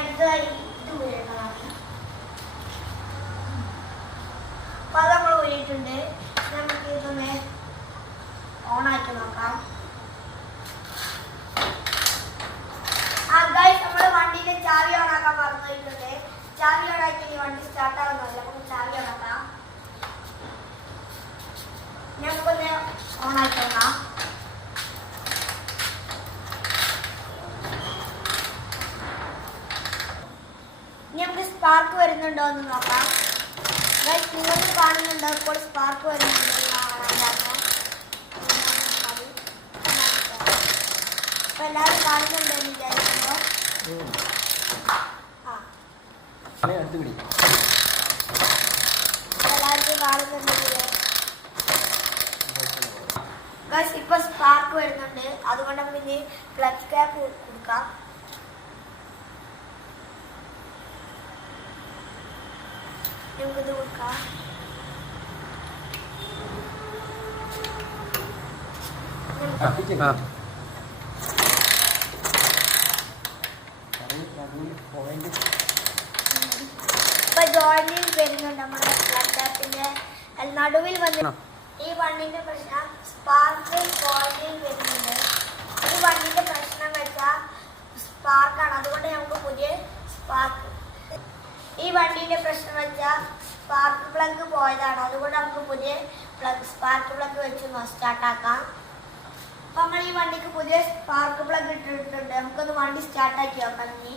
അടുത്തതായി ഇത് ഊരേണ്ടതാണ്. അപ്പൊ അത് നമ്മൾ ഊരിയിട്ടുണ്ട്. നമുക്ക് ഇതൊന്ന് ഓണാക്കി നോക്കാം. നമ്മൾ വണ്ടിന്റെ ചാവി ഓണാക്കാൻ മറന്നിട്ടുണ്ട്. ചാവി ഓണാക്കി ഇനി വണ്ടി സ്റ്റാർട്ട് ആവുന്നില്ല. നമുക്ക് ചാവി ഓണാക്കാം. നമുക്കൊന്ന് ഓണാക്കി നോക്കാം. ഇനി നമുക്ക് സ്പാർക്ക് വരുന്നുണ്ടോ എന്ന് നോക്കാം. നിങ്ങൾക്ക് കാണുന്നുണ്ടോ ഇപ്പോൾ സ്പാർക്ക് വരുന്നുണ്ടോ? അപ്പൊ എല്ലാവരും കാണുന്നുണ്ടെന്ന് വിചാരിക്കുമ്പോ എല്ലാവർക്കും കാണുന്നുണ്ടെങ്കിൽ ഇപ്പൊ സ്പാർക്ക് വരുന്നുണ്ട്. അതുകൊണ്ട് നമുക്ക് ഇനി ക്ലച്ച് ക്യാപ്പ് കൊടുക്കാം. നമുക്കിത് കൊടുക്കാം. ഇപ്പൊ ജോയിനിൽ വരുന്നുണ്ട് നമ്മുടെ ക്ലച്ച് ക്യാപ്പിന്റെ നടുവിൽ വന്ന്. ഈ വണ്ടിന്റെ പ്രശ്നം സ്പാർക്ക് ജോയിനിൽ വരുന്നുണ്ട്. ഈ വണ്ടിന്റെ പ്രശ്നം വെച്ചാൽ സ്പാർക്കാണ്. അതുകൊണ്ട് നമുക്ക് പുതിയ സ്പാർക്ക്. ഈ വണ്ടിന്റെ പ്രശ്നം വെച്ചാൽ സ്പാർക്ക് പ്ലഗ് പോയതാണ്. അതുകൊണ്ട് നമുക്ക് പുതിയ സ്പാർക്ക് പ്ലഗ് വെച്ച് സ്റ്റാർട്ടാക്കാം. അപ്പൊ നമ്മൾ ഈ വണ്ടിക്ക് പുതിയ സ്പാർക്ക് പ്ലഗ് ഇട്ടിട്ടുണ്ട്. നമുക്കൊന്ന് വണ്ടി സ്റ്റാർട്ടാക്കി നോക്കാം. ഇനി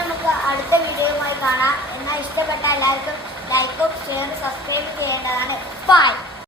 നമുക്ക് അടുത്ത വീഡിയോയുമായി കാണാം. എന്നാൽ ഇഷ്ടപ്പെട്ട എല്ലാവർക്കും ലൈക്കും ഷെയറും സബ്സ്ക്രൈബ് ചെയ്യേണ്ടതാണ്. ബൈ.